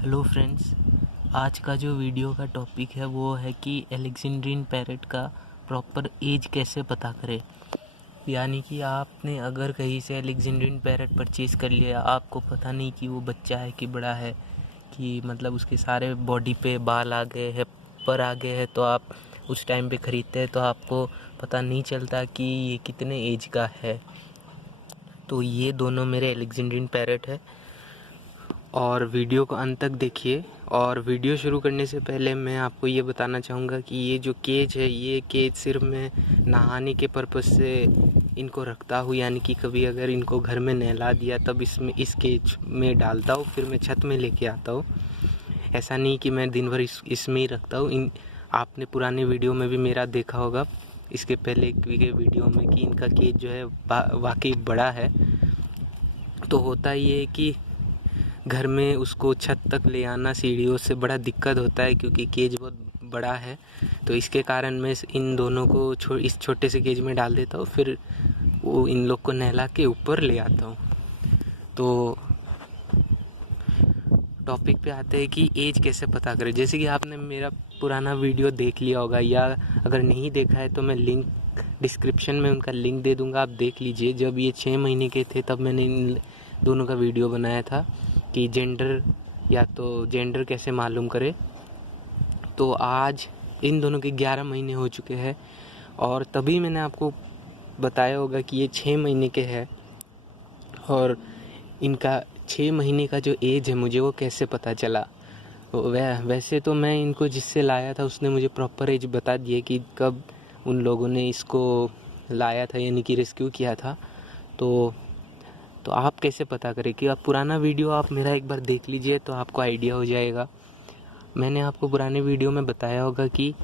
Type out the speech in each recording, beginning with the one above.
Hello friends, आज का जो वीडियो का टॉपिक है वो है कि अलेक्जेंड्रियन पैरेट का प्रॉपर एज कैसे पता करें। यानी कि आपने अगर कहीं से अलेक्जेंड्रियन पैरेट परचेज़ कर लिया, आपको पता नहीं कि वो बच्चा है कि बड़ा है, कि मतलब उसके सारे बॉडी पे बाल आ गए हैं, पर आ गए हैं, तो आप उस टाइम पे ख़रीदते हैं तो आपको पता नहीं चलता कि ये कितने एज का है। तो ये दोनों मेरे अलेक्जेंड्रियन पैरेट है और वीडियो को अंत तक देखिए। और वीडियो शुरू करने से पहले मैं आपको ये बताना चाहूँगा कि ये जो केज है, ये केज सिर्फ मैं नहाने के पर्पज़ से इनको रखता हूँ। यानी कि कभी अगर इनको घर में नहला दिया तब इस केज में डालता हूँ, फिर मैं छत में लेके आता हूँ। ऐसा नहीं कि मैं दिन भर इसमें ही रखता हूँ। आपने पुराने वीडियो में भी मेरा देखा होगा, इसके पहले के वीडियो में, कि इनका केज जो है वाकई बड़ा है। तो होता ये है कि घर में उसको छत तक ले आना सीढ़ियों से बड़ा दिक्कत होता है, क्योंकि केज बहुत बड़ा है। तो इसके कारण मैं इन दोनों को इस छोटे से केज में डाल देता हूँ, फिर वो इन लोग को नहला के ऊपर ले आता हूँ। तो टॉपिक पे आते हैं कि एज कैसे पता करें। जैसे कि आपने मेरा पुराना वीडियो देख लिया होगा, या अगर नहीं देखा है तो मैं लिंक डिस्क्रिप्शन में उनका लिंक दे दूँगा, आप देख लीजिए। जब ये 6 महीने के थे तब मैंने इन दोनों का वीडियो बनाया था कि जेंडर कैसे मालूम करें। तो आज इन दोनों के 11 महीने हो चुके हैं, और तभी मैंने आपको बताया होगा कि ये 6 महीने के हैं। और इनका 6 महीने का जो एज है, मुझे वो कैसे पता चला। वैसे तो मैं इनको जिससे लाया था उसने मुझे प्रॉपर एज बता दिया कि कब उन लोगों ने इसको लाया था, यानी कि रेस्क्यू किया था। तो आप कैसे पता करें कि आप पुराना वीडियो आप मेरा एक बार देख लीजिए तो आपको आइडिया हो जाएगा। मैंने आपको पुराने वीडियो में बताया होगा कि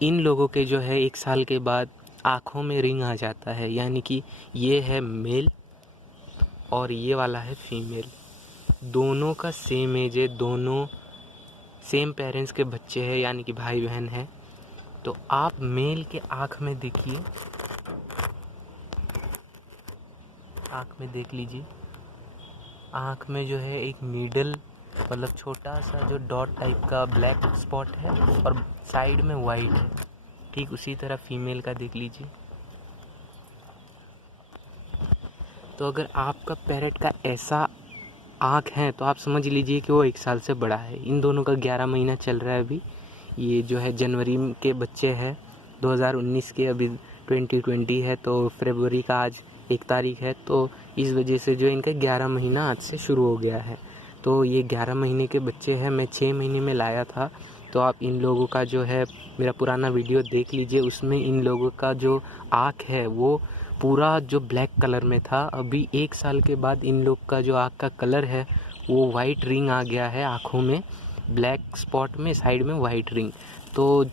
इन लोगों के जो है 1 साल के बाद आँखों में रिंग आ जाता है। यानी कि ये है मेल और ये वाला है फीमेल। दोनों का सेम एज है, दोनों सेम पेरेंट्स के बच्चे हैं, यानी कि भाई बहन है। तो आप मेल के आँख में देखिए, आँख में देख लीजिए। आँख में जो है एक नीडल, मतलब छोटा सा जो डॉट टाइप का ब्लैक स्पॉट है, और साइड में वाइट है। ठीक उसी तरह फीमेल का देख लीजिए। तो अगर आपका पैरेट का ऐसा आँख है तो आप समझ लीजिए कि वो 1 साल से बड़ा है। इन दोनों का 11 महीना चल रहा है अभी। ये जो है जनवरी के बच्चे हैं 2019 के, अभी 2020 है, तो फरवरी का आज 1 तारीख है। तो इस वजह से जो इनका 11 महीना आज से शुरू हो गया है। तो ये 11 महीने के बच्चे हैं, मैं 6 महीने में लाया था। तो आप इन लोगों का जो है मेरा पुराना वीडियो देख लीजिए, उसमें इन लोगों का जो आँख है वो पूरा जो ब्लैक कलर में था। अभी 1 साल के बाद इन लोग का जो आँख का कलर है वो वाइट रिंग आ गया है आँखों में, ब्लैक स्पॉट में, साइड में वाइट रिंग। तो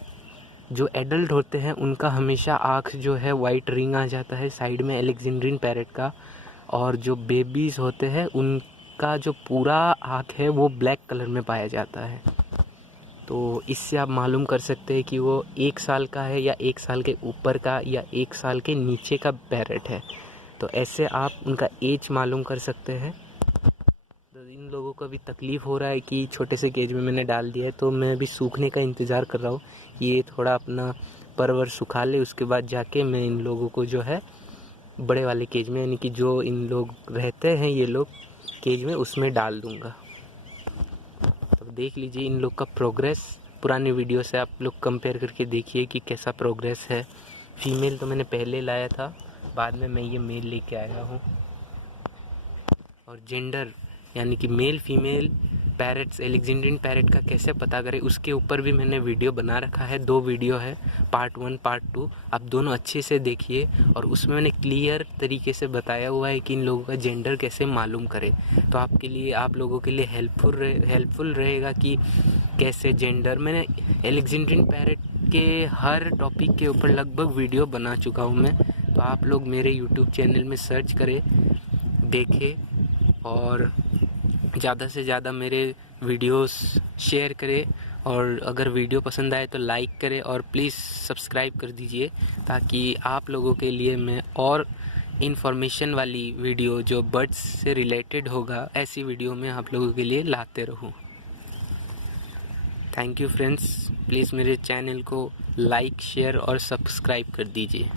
जो एडल्ट होते हैं उनका हमेशा आँख जो है वाइट रिंग आ जाता है साइड में, अलेक्जेंड्रियन पैरेट का। और जो बेबीज़ होते हैं उनका जो पूरा आँख है वो ब्लैक कलर में पाया जाता है। तो इससे आप मालूम कर सकते हैं कि वो 1 साल का है, या 1 साल के ऊपर का, या 1 साल के नीचे का पैरेट है। तो ऐसे आप उनका एज मालूम कर सकते हैं। तो इन लोगों को अभी तकलीफ़ हो रहा है कि छोटे से केज में मैंने डाल दिया है, तो मैं अभी सूखने का इंतज़ार कर रहा हूँ। ये थोड़ा अपना परवर सुखा ले, उसके बाद जाके मैं इन लोगों को जो है बड़े वाले केज में, यानी कि जो इन लोग रहते हैं ये लोग केज में, उसमें डाल दूँगा। तो देख लीजिए इन लोग का प्रोग्रेस, पुराने वीडियो से आप लोग कंपेयर करके देखिए कि कैसा प्रोग्रेस है। फीमेल तो मैंने पहले लाया था, बाद में मैं ये मेल लेके आया हूँ। और जेंडर यानी कि male female parrots, Alexandrine parrot का कैसे पता करें, उसके ऊपर भी मैंने वीडियो बना रखा है। 2 वीडियो है, पार्ट 1 पार्ट 2। आप दोनों अच्छे से देखिए, और उसमें मैंने क्लियर तरीके से बताया हुआ है कि इन लोगों का जेंडर कैसे मालूम करें। तो आप लोगों के लिए हेल्पफुल रहेगा कि कैसे जेंडर। मैंने अलेक्जेंड्रियन पैरेट के हर टॉपिक के ऊपर लगभग वीडियो बना चुका हूँ मैं। तो आप लोग मेरे यूट्यूब चैनल में सर्च करें, देखें, और ज़्यादा से ज़्यादा मेरे वीडियोस शेयर करें। और अगर वीडियो पसंद आए तो लाइक करें, और प्लीज़ सब्सक्राइब कर दीजिए, ताकि आप लोगों के लिए मैं और इन्फॉर्मेशन वाली वीडियो जो बर्ड्स से रिलेटेड होगा, ऐसी वीडियो मैं आप लोगों के लिए लाते रहूं। थैंक यू फ्रेंड्स, प्लीज़ मेरे चैनल को लाइक शेयर और सब्सक्राइब कर दीजिए।